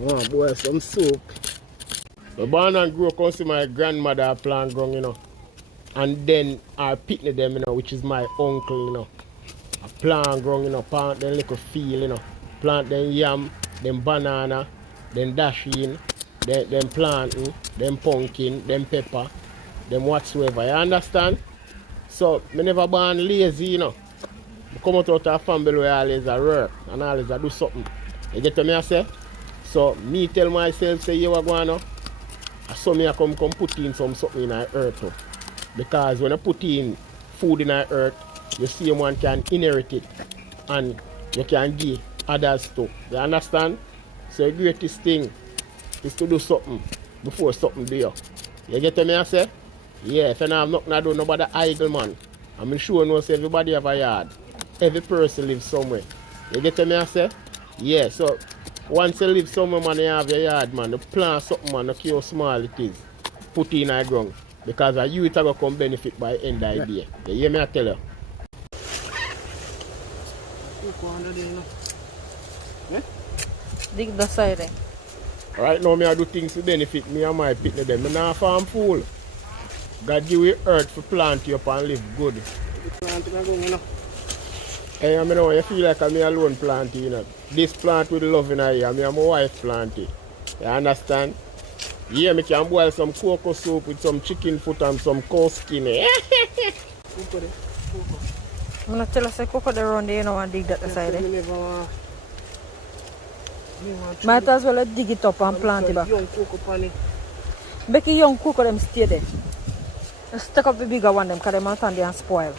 Oh boy, some soup. I born and grew up, see my grandmother plant ground, you know. And then I picnic them, you know, which is my uncle, you know. I plant ground, you know, plant them little field, you know. Plant them yam, them banana, them dashing, them planting, them pumpkin, them pepper, them whatsoever. You understand? So, I never born lazy, you know. I come out of a family where I always work and always do something. You get me I say? So, me tell myself, say, you are going on. So me I come put in something in the earth too. Because when I put in food in the earth, you see one can inherit it and you can give others too. You understand? So the greatest thing is to do something before something do you. You get me I say? Yeah, if you don't have nothing to do, nobody idle man. I'm sure you know say everybody have a yard. Every person lives somewhere. You get me I say? Yeah, so once you live somewhere, man, you have your yard, man. You plant something, man, look how small it is. Put it in the ground. Because you it will come benefit by the end of the day. You hear me I tell you? Dig the side eh? Right now, I do things to benefit me and my picnic them. I'm not farm fool. God give you earth to plant you up and live good. Hey, I know you feel like I'm alone planting, you know. This plant with love in here, I'm my wife planting. You understand? Yeah, I can boil some cocoa soup with some chicken foot and some cow skin. I'm gonna tell us a cocoa there around there, you know, and dig that aside. Might as well dig it up and plant it back. Becky young cocoa them stay there. Let's take up the bigger one them because they might turn there and spoil.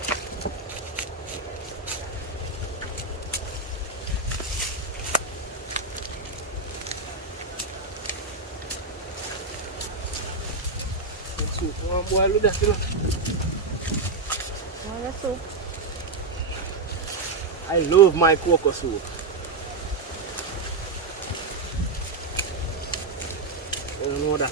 I love my cocoa soup. You know that?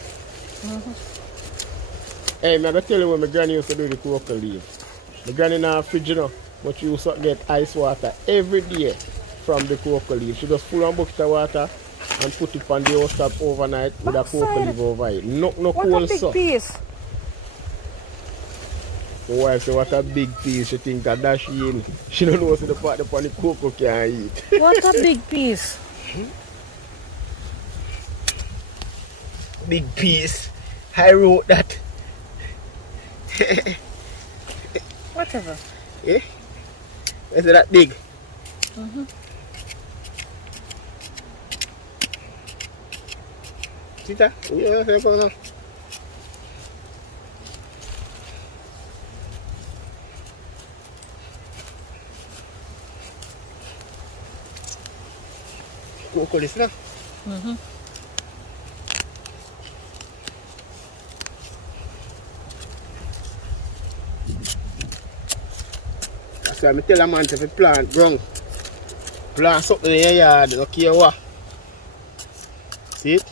Hey, I'm going to tell you when my granny used to do the cocoa leaf. My granny in her fridge, you know, but she used to get ice water every day from the cocoa leaf. She just full a bucket of water and put it on the house top overnight with a cocoa leaf over it. No cold sauce. What a big piece. My wife say what a big piece. She think that dash in. She don't know what's the part upon the cocoa can eat. What a big piece. Big piece. I wrote that. Whatever. Eh? Is it that big? See that? Yeah, here goes on. Cocoa this now? So I tell a man to plant ground. Plant something in your yard, don't care what. See it?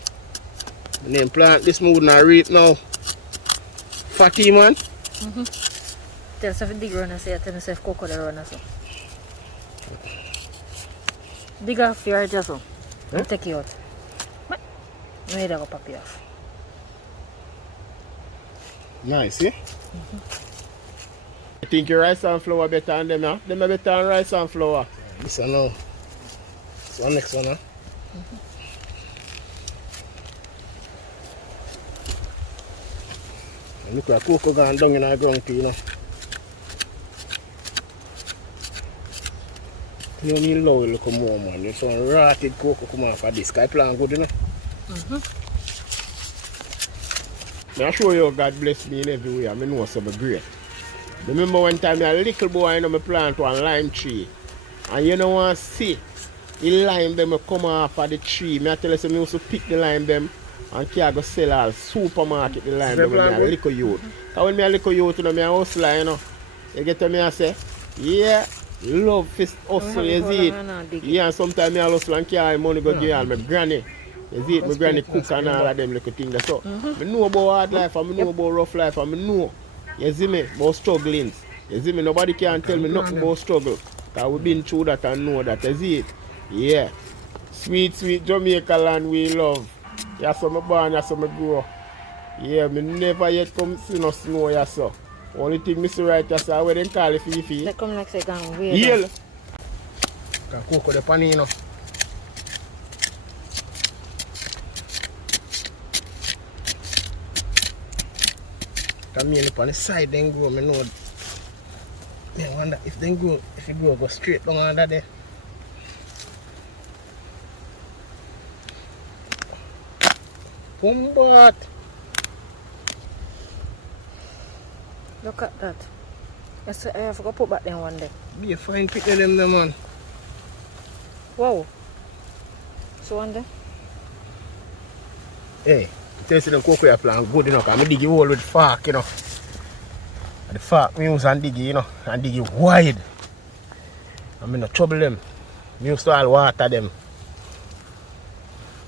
And then plant this mood and reap now. Fatty man. Tell us if you dig around and say, tell us if cocoa there around so. Dig off your just so. And take it out. But you need to go pop it off. Nice, eh? I think your rice and flour better than them, huh? Them are better than rice and flour. This one now. This one next one, huh? Look like cocoa gone down in our ground too, you know. You don't need low look more, man. You some rotted cocoa come off of this. Sky plant good, you know. I show you God bless me in every way. I know something great. Remember one time a little boy, you know, I plant one lime tree. And you know what see the lime them come off of the tree. I tell you so I used to pick the lime them and can go sell all supermarket the lime them when I a little youth. Because when I a little youth, you know, I hustle, you know. You get what I say? Yeah, love fist hustle, you see it. Yeah, and sometimes I hustle and carry money go give all my granny. You see it, my granny cook and all of them little things. So, I know about hard life and I know about rough life and I know, you see me, about struggling. You see me, nobody can tell me nothing about struggle. Because we've been through that and know that, you see it. Yeah. Sweet, sweet Jamaica land we love. That's how I born, that's how I grow. Yeah, me never yet come see no snow, yeah, so. Only thing me see right, that's where they call it Fifi. They come like say, gang, weird. Yeah. Can cook the pan, you know. Come here on the side, then grow, me know. I wonder if they grow, if it grow, go straight down under there. Pumbat. Look at that. Yes, I have to put back there one day. Be a fine picture them there, man. Wow. So one day? Hey, tell you the cocoa plant good enough. I'm dig it hole with fork, you know. And the fork me use and dig it, you know, and dig it wide. I'm in no trouble them. Me use to all water them.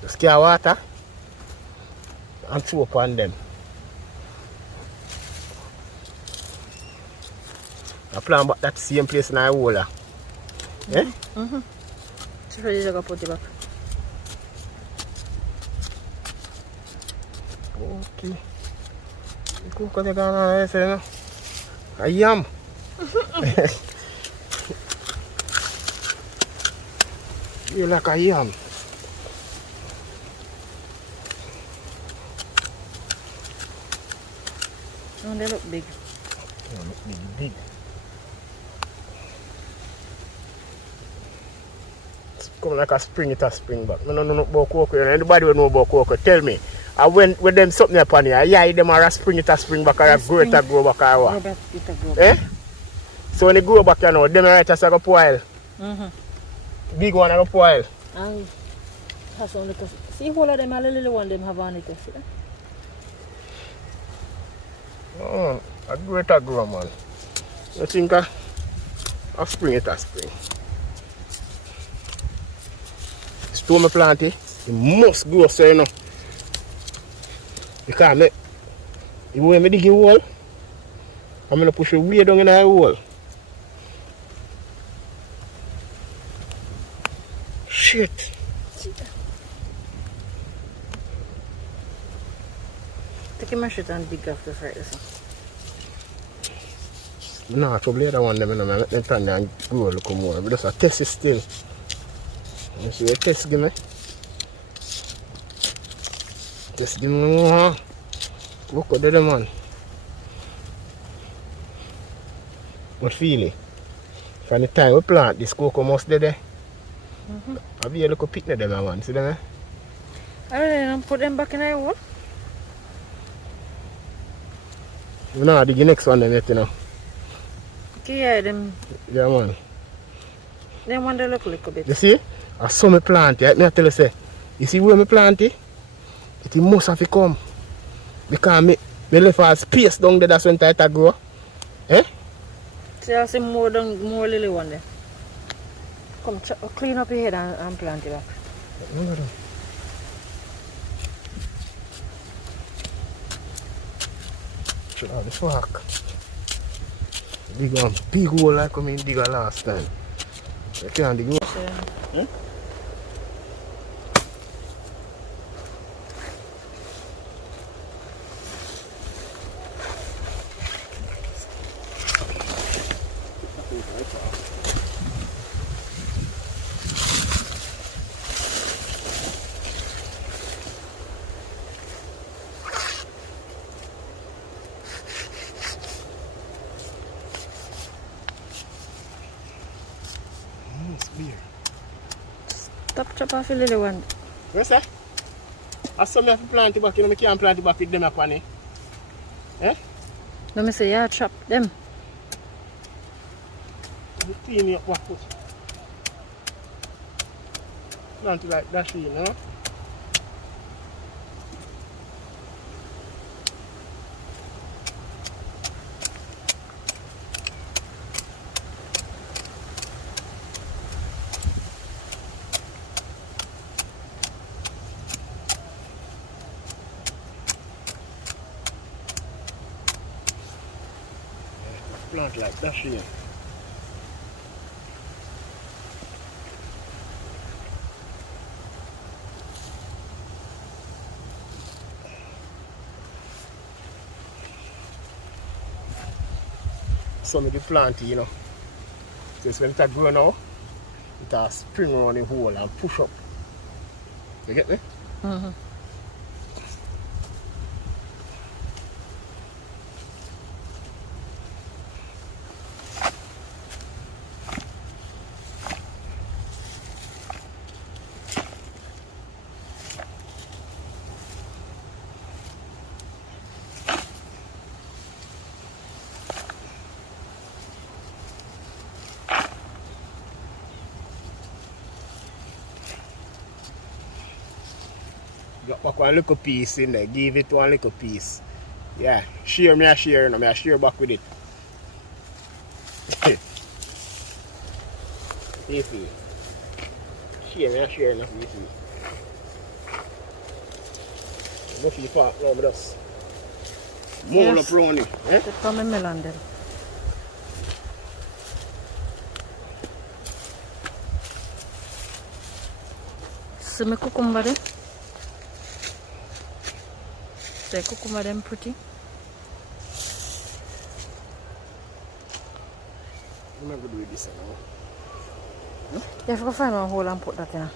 Just care water and throw upon them. I plan back that same place in I hole. Eh? Mm-hmm. So you just put it back. Okay. The cocoa they got on there, you know. A yam. You like a yam. Oh, they look big. They look big. It's come like a spring, it's a spring back. I don't know about cocoa. Anybody will know about cocoa. Tell me. I went with them something upon here. Yeah, them are a spring, it's a spring back, or a grow, it a grow back, or what? Eh? So when they grow back, you know, them are right as a while. Big one, a while. And has some little. See, all of them are little one, them have on it. Oh, a grow, man. You think a spring, it's a spring. Stone plant, it must grow, so you know. Because when I dig a hole, I'm going to push it way down in the hole. Shit. Take my shit and dig off the first. No, trouble the other one, them, I make them turn there and grow a little more. But just a test it still. You see the test give me? Just give me more. Look at the man. But feel it. From the time we plant this cocoa must be there. I'll be a little picnic them man. See them? I don't put them back in the hole. We now dig the next one them yet, you know. Okay, yeah, them. Yeah man. Them one they look a little bit. You see? I saw me plant it. I tell you say. You see where me plant it? It must have to come. Because me left a space down there, that's when it grow. Eh? See, I see more little one there. Come clean up your head and plant it back. Check out the fork. Big hole like I mean dig last time. You can't dig hole. Eh? Stop chop off your little one. What's that? I saw me have to plant it back, you know, I can't plant it back with them upon it. Eh? Let me say, yeah, chop them. Clean it up back. Plant it like that, you know. Plant like that here. So I plant it, you know. So when it grow now, it will spring around the hole and push up. You get me? Mm-hmm. Got back one little piece in there, give it one little piece. Yeah, share me, I share, no, I share back with it. You see? Share me, I share, no, you see? No feel far, no, but just mold up round it. Eh? Put some melon there. See my cucumber there? The cucumber them pretty. I'm not going to do this now. You have to find one hole and put that in.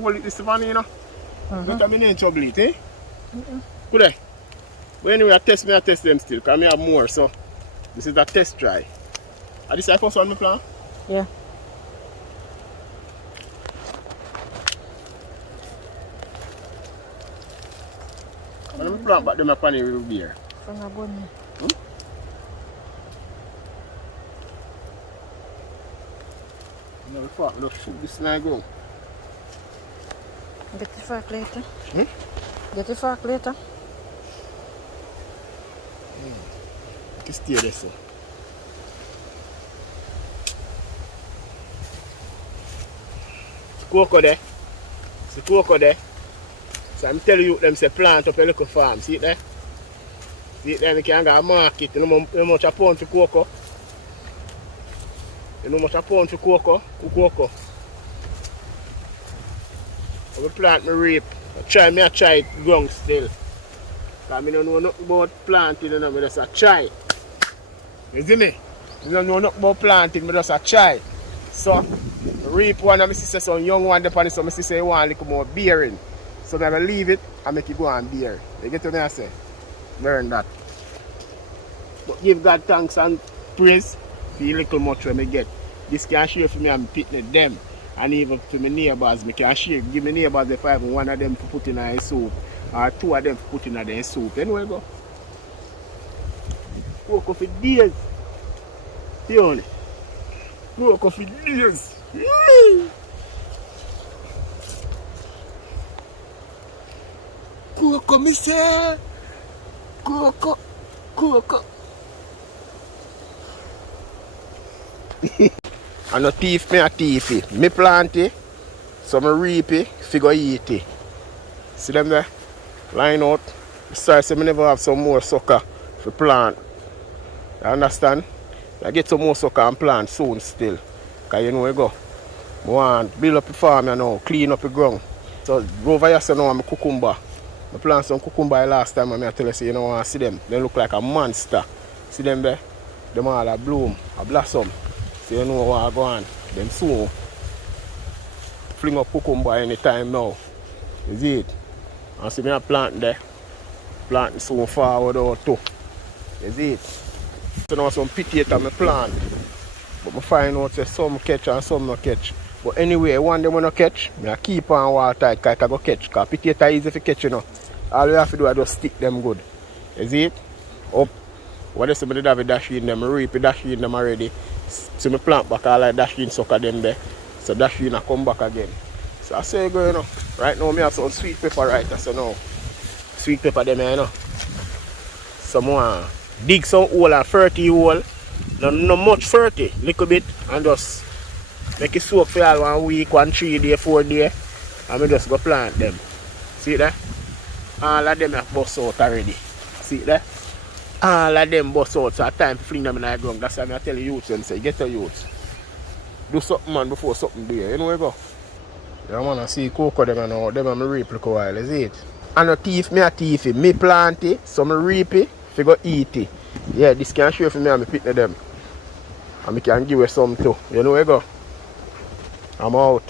Hold it this one, you know? But I'm in trouble, it, eh? Good day. But anyway, I test them still, because I have more, so this is a test try. Are this the first one, my plan? Yeah. When I plant back them up on the beer. From a bunny. No, fuck, look, shoot this now go. Get the fork later. Get the fork later. Just stay there, so. Coco there. See coco there. So I'm telling you, them say plant up a little farm. See it there? See it there, you can go to market. You know how much a pound for coco? You know how much a pound for coco? Coco. I will plant my rape. I try it ground still. Because I don't know nothing about planting, you know, I just a try. You see me? I don't know nothing about planting, I just a try. So, I rape one of my sister, some young one, so my sister want a little more bearing. So I will leave it and make it go and bear. You get what I say? Learn that. But give God thanks and praise for the little much when I get. This can share for me and pitting them. And even to my neighbors, I can share. Give my neighbors if I have one of them to put in a soup. Or two of them to put in a soup. Anyway, go. Coco for days. See only. Coco for days. Coco, me say. Coco. And no thief, me a thief. Me plant it, so me reap it, figure eat it. See them there? Line out. Sorry, so me never have some more sucker for plant. You understand? I get some more sucker and plant soon still. Because you know where you go. I want to build up the farm, you know, clean up the ground. So over here, so now I'm a cucumber. I plant some cucumber last time and I tell you, so you know, I see them. They look like a monster. See them there? Them all a bloom, a blossom. So you know what I go on. Them soon fling up cucumber anytime now. You see it? And see me a plant there. Plant soon forward out too. You see it? So now some potato I plant. But I find out that some catch and some not catch. But anyway, one them when I catch, I keep on water tight because I go catch. Because potato is easy to catch, you know. All you have to do is just stick them good. You see it? Up. What is somebody that have dash in them? I reap dash in them already. So I plant back all like dash in sucker them there. So dash in I come back again. So I say go, you know. Right now I have some sweet pepper right there. So now sweet pepper them here, you know. Some more dig some hole and 30 hole. Not much 30, little bit, and just make it soak for all 1 week, 3 days, 4 days, and we just go plant them. See that? All of them have bust out already. See that? All of them bust out, so it's time to fling them in the ground. That's why I tell the youths them say, get the youths. Do something man before something there. You know where you go? Yeah man, I see cocoa them and all, them and me reap look a while, is it? And a thief, me a thief, me plant it, so me reap it. Figure eat it. Yeah, this can show for me and me picnic them. And me can give you some too. You know where you go? I'm out.